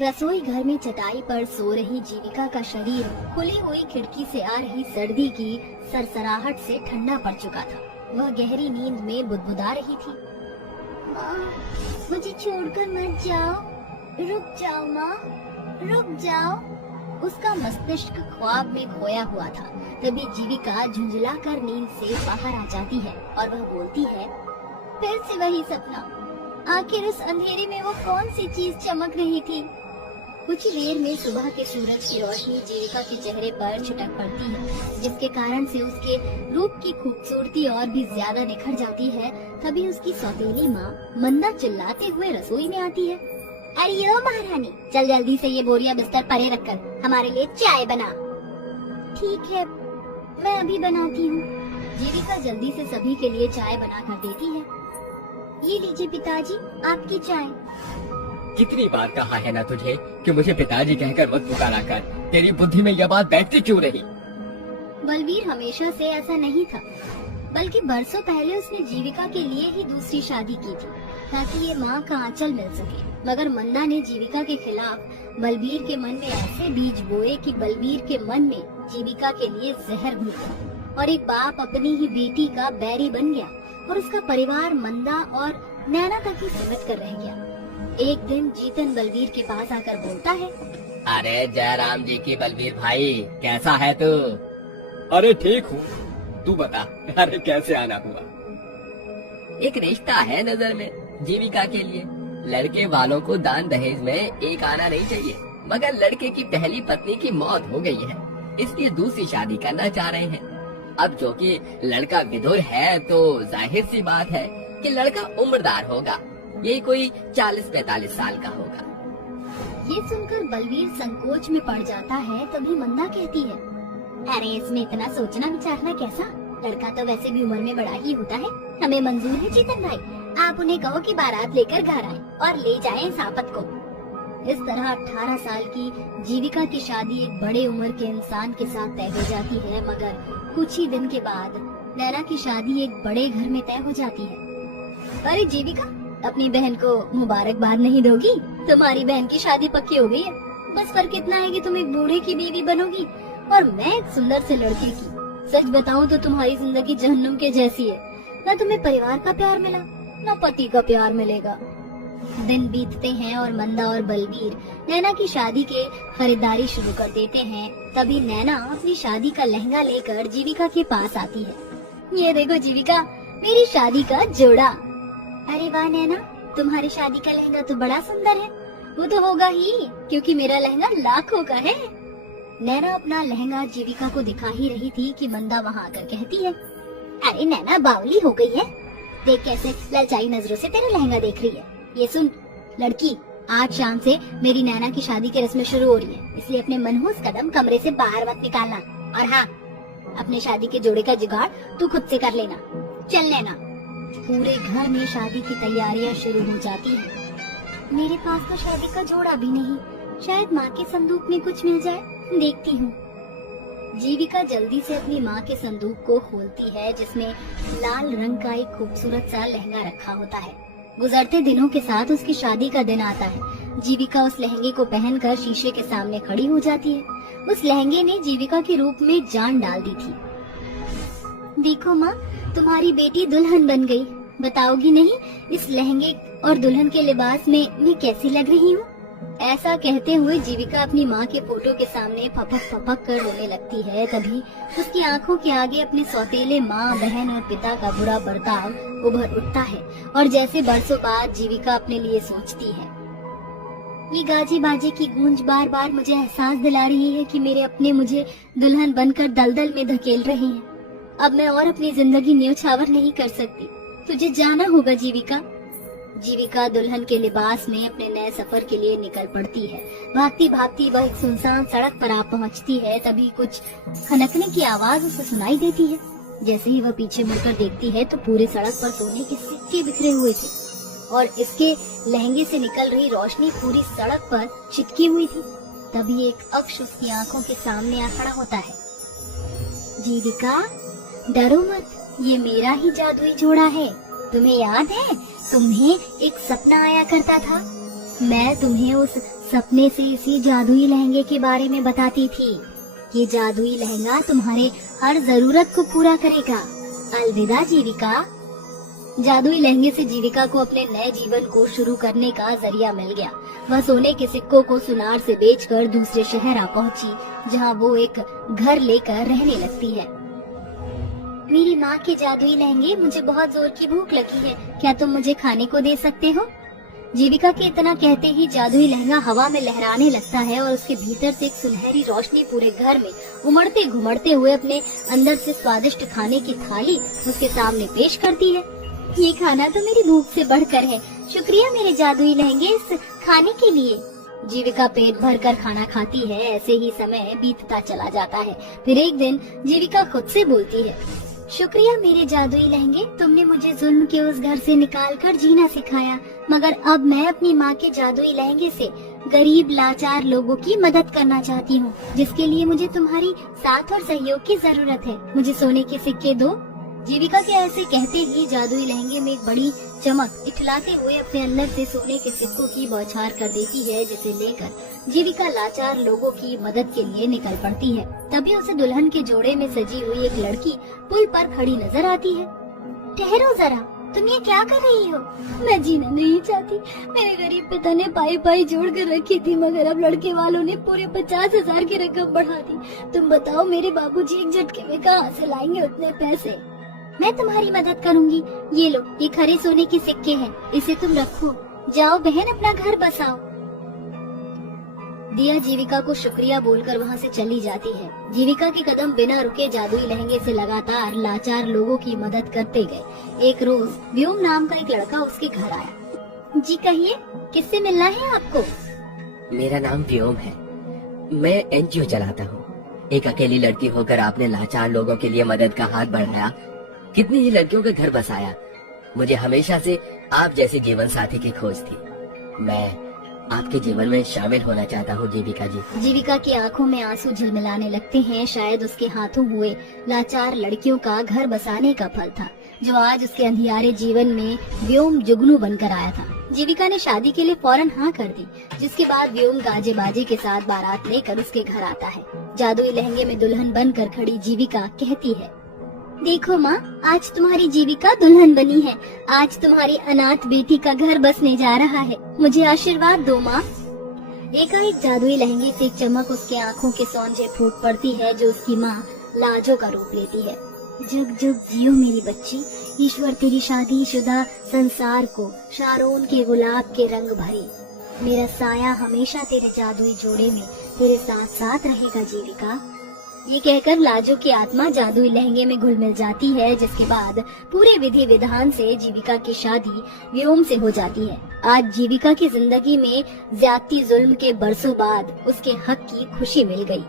रसोई घर में चटाई पर सो रही जीविका का शरीर खुली हुई खिड़की से आ रही सर्दी की सरसराहट से ठंडा पड़ चुका था। वह गहरी नींद में बुदबुदा रही थी। माँ, मुझे छोड़कर मत जाओ, रुक जाओ माँ, रुक जाओ। उसका मस्तिष्क ख्वाब में खोया हुआ था। तभी जीविका झुंझलाकर नींद से बाहर आ जाती है और वह बोलती है, फिर से वही सपना। आखिर उस अंधेरे में वो कौन सी चीज चमक रही थी? कुछ ही देर में सुबह के सूरज की रोशनी जीविका के चेहरे पर छिटक पड़ती है, जिसके कारण से उसके रूप की खूबसूरती और भी ज्यादा निखर जाती है। तभी उसकी सौतेली माँ मंदा चिल्लाते हुए रसोई में आती है। अरे ओ महारानी, चल जल्दी से ये बोरिया बिस्तर परे रखकर हमारे लिए चाय बना। ठीक है, मैं अभी बनाती हूँ। जीविका जल्दी से सभी के लिए चाय बना कर देती है। ये लीजिए पिताजी, आपकी चाय। कितनी बार कहा है ना तुझे कि मुझे पिताजी कहकर मत पुकारा कर। तेरी बुद्धि में यह बात बैठती क्यों नहीं? बलवीर हमेशा से ऐसा नहीं था, बल्कि बरसों पहले उसने जीविका के लिए ही दूसरी शादी की थी ताकि ये माँ का आंचल मिल सके। मगर मंदा ने जीविका के खिलाफ बलवीर के मन में ऐसे बीज बोए कि बलवीर के मन में जीविका के लिए जहर घुल गया और एक बाप अपनी ही बेटी का बैरी बन गया और उसका परिवार मंदा और नैना तक ही सीमित कर रह गया। एक दिन जीतन बलवीर के पास आकर बोलता है, अरे जयराम जी की बलवीर भाई, कैसा है तू? अरे ठीक हूँ, तू बता, अरे कैसे आना हुआ? एक रिश्ता है नजर में जीविका के लिए। लड़के वालों को दान दहेज में एक आना नहीं चाहिए, मगर लड़के की पहली पत्नी की मौत हो गई है, इसलिए दूसरी शादी करना चाह रहे हैं। अब जो कि लड़का विधुर है तो जाहिर सी बात है कि लड़का उम्रदार होगा, ये कोई 40-45 साल का होगा। ये सुनकर बलवीर संकोच में पड़ जाता है। तभी मंदा कहती है, अरे इसमें इतना सोचना विचारना कैसा? लड़का तो वैसे भी उम्र में बड़ा ही होता है। हमें मंजूर है जीतन भाई, आप उन्हें कहो कि बारात लेकर घर आए और ले जाएं इस आपत को। इस तरह 18 साल की जीविका की शादी एक बड़े उम्र के इंसान के साथ तय हो जाती है। मगर कुछ ही दिन के बाद नैना की शादी एक बड़े घर में तय हो जाती है। अरे जीविका, अपनी बहन को मुबारकबाद नहीं दोगी? तुम्हारी बहन की शादी पक्की हो गई है। बस फर्क इतना है कि तुम एक बूढ़े की बीवी बनोगी और मैं एक सुंदर से लड़के की। सच बताऊं तो तुम्हारी जिंदगी जहन्नुम के जैसी है। न तुम्हें परिवार का प्यार मिला, न पति का प्यार मिलेगा। दिन बीतते हैं और मंदा और बलवीर नैना की शादी के खरीदारी शुरू कर देते हैं। तभी नैना अपनी शादी का लहंगा लेकर जीविका के पास आती है। ये देखो जीविका, मेरी शादी का जोड़ा। अरे वाह नैना, तुम्हारी शादी का लहंगा तो बड़ा सुंदर है। वो तो होगा ही, क्योंकि मेरा लहंगा लाखों का है। नैना अपना लहंगा जीविका को दिखा ही रही थी कि मंदा वहाँ आकर कहती है, अरे नैना बावली हो गई है, देख कैसे ललचाई नजरों से तेरा लहंगा देख रही है। ये सुन लड़की, आज शाम से मेरी नैना की शादी की रस्में शुरू हो रही है, इसलिए अपने मनहूस कदम कमरे से बाहर मत निकालना। और हाँ, अपने शादी के जोड़े का जुगाड़ तू खुद से कर लेना। चल नैना। पूरे घर में शादी की तैयारियां शुरू हो जाती हैं। मेरे पास तो शादी का जोड़ा भी नहीं, शायद माँ के संदूक में कुछ मिल जाए, देखती हूँ। जीविका जल्दी से अपनी माँ के संदूक को खोलती है, जिसमें लाल रंग का एक खूबसूरत सा लहंगा रखा होता है। गुजरते दिनों के साथ उसकी शादी का दिन आता है। जीविका उस लहंगे को पहनकर शीशे के सामने खड़ी हो जाती है। उस लहंगे ने जीविका के रूप में जान डाल दी थी। देखो माँ, तुम्हारी बेटी दुल्हन बन गई। बताओगी नहीं इस लहंगे और दुल्हन के लिबास में मैं कैसी लग रही हूँ? ऐसा कहते हुए जीविका अपनी माँ के फोटो के सामने फपक फपक कर रोने लगती है। तभी उसकी आंखों के आगे अपने सौतेले माँ, बहन और पिता का बुरा बर्ताव उभर उठता है और जैसे बरसों बाद जीविका अपने लिए सोचती है। ये गाजी बाजे की गूंज बार बार मुझे एहसास दिला रही है कि मेरे अपने मुझे दुल्हन बनकर दलदल में धकेल रहे हैं। अब मैं और अपनी जिंदगी न्योछावर नहीं कर सकती। तुझे जाना होगा जीविका। जीविका दुल्हन के लिबास में अपने नए सफर के लिए निकल पड़ती है। भागती भागती वह एक सुनसान सड़क पर आ पहुंचती है। तभी कुछ खनकने की आवाज उसे सुनाई देती है। जैसे ही वह पीछे मुड़कर देखती है तो पूरी सड़क पर सोने के सिक्के बिखरे हुए थे और इसके लहंगे से निकल रही रोशनी पूरी सड़क पर छिटकी हुई थी। तभी एक अक्ष उसकी आंखों के सामने आ खड़ा होता है। जीविका, डरो मत, ये मेरा ही जादुई जोड़ा है। तुम्हें याद है, तुम्हें एक सपना आया करता था। मैं तुम्हें उस सपने से इसी जादुई लहंगे के बारे में बताती थी। ये जादुई लहंगा तुम्हारे हर जरूरत को पूरा करेगा। अलविदा जीविका। जादुई लहंगे से जीविका को अपने नए जीवन को शुरू करने का जरिया मिल गया। वह सोने के सिक्कों को सुनार से बेचकर दूसरे शहर आ पहुंची, जहां वो एक घर लेकर रहने लगती है। मेरी माँ के जादुई लहंगे, मुझे बहुत जोर की भूख लगी है, क्या तुम मुझे खाने को दे सकते हो? जीविका के इतना कहते ही जादुई लहंगा हवा में लहराने लगता है और उसके भीतर से एक सुनहरी रोशनी पूरे घर में उमड़ते घुमड़ते हुए अपने अंदर से स्वादिष्ट खाने की थाली उसके सामने पेश करती है। ये खाना तो मेरी भूख से बढ़कर है। शुक्रिया मेरे जादुई लहंगे इस खाने के लिए। जीविका पेट भर कर खाना खाती है। ऐसे ही समय बीतता चला जाता है। फिर एक दिन जीविका खुद से बोलती है, शुक्रिया मेरे जादुई लहंगे, तुमने मुझे जुल्म के उस घर से निकालकर जीना सिखाया, मगर अब मैं अपनी माँ के जादुई लहंगे से गरीब लाचार लोगों की मदद करना चाहती हूँ, जिसके लिए मुझे तुम्हारी साथ और सहयोग की जरूरत है। मुझे सोने के सिक्के दो। जीविका के ऐसे कहते ही जादुई लहंगे में एक बड़ी चमक इठलाते हुए अपने अंदर से सोने के सिक्कों की बौछार कर देती है, जिसे लेकर जीविका लाचार लोगों की मदद के लिए निकल पड़ती है। तभी उसे दुल्हन के जोड़े में सजी हुई एक लड़की पुल पर खड़ी नजर आती है। ठहरो जरा, तुम ये क्या कर रही हो? मैं जीना नहीं चाहती। मेरे गरीब पिता ने पाई पाई जोड़ कर रखी थी, मगर अब लड़के वालों ने पूरे 50,000 की रकम बढ़ा दी। तुम बताओ मेरे बाबूजी एक झटके में कहाँ से लाएंगे उतने पैसे? मैं तुम्हारी मदद करूंगी। ये लो, ये खरे सोने के सिक्के हैं, इसे तुम रखो। जाओ बहन, अपना घर बसाओ। दिया जीविका को शुक्रिया बोलकर वहाँ से चली जाती है। जीविका के कदम बिना रुके जादुई लहंगे से लगातार लाचार लोगों की मदद करते गए। एक रोज व्योम नाम का एक लड़का उसके घर आया। जी कहिए, किससे मिलना है आपको? मेरा नाम व्योम है, मैं एनजीओ चलाता हूँ। एक अकेली लड़की होकर आपने लाचार लोगों के लिए मदद का हाथ बढ़ाया, कितनी ही लड़कियों का घर बसाया। मुझे हमेशा से आप जैसे जीवन साथी की खोज थी। मैं आपके जीवन में शामिल होना चाहता हूँ जीविका जी। जीविका की आंखों में आंसू झिलमिलाने लगते हैं। शायद उसके हाथों हुए लाचार लड़कियों का घर बसाने का फल था, जो आज उसके अंधियारे जीवन में व्योम जुगनू बनकर आया था। जीविका ने शादी के लिए फौरन हाँ कर दी, जिसके बाद व्योम गाजे बाजे के साथ बारात लेकर उसके घर आता है। जादुई लहंगे में दुल्हन बनकर खड़ी जीविका कहती है, देखो माँ, आज तुम्हारी जीविका दुल्हन बनी है। आज तुम्हारी अनाथ बेटी का घर बसने जा रहा है। मुझे आशीर्वाद दो माँ। एकाएक जादुई लहंगे से एक चमक उसके आँखों के सौंजे फूट पड़ती है, जो उसकी माँ लाजो का रूप लेती है। जुग जुग जियो मेरी बच्ची। ईश्वर तेरी शादीशुदा संसार को शारोन के गुलाब के रंग भरे। मेरा साया हमेशा तेरे जादुई जोड़े में तेरे साथ साथ रहेगा जीविका। ये कहकर लाजो की आत्मा जादुई लहंगे में घुल मिल जाती है, जिसके बाद पूरे विधि विधान से जीविका की शादी व्योम से हो जाती है। आज जीविका की जिंदगी में ज्यादती जुल्म के बरसों बाद उसके हक की खुशी मिल गई।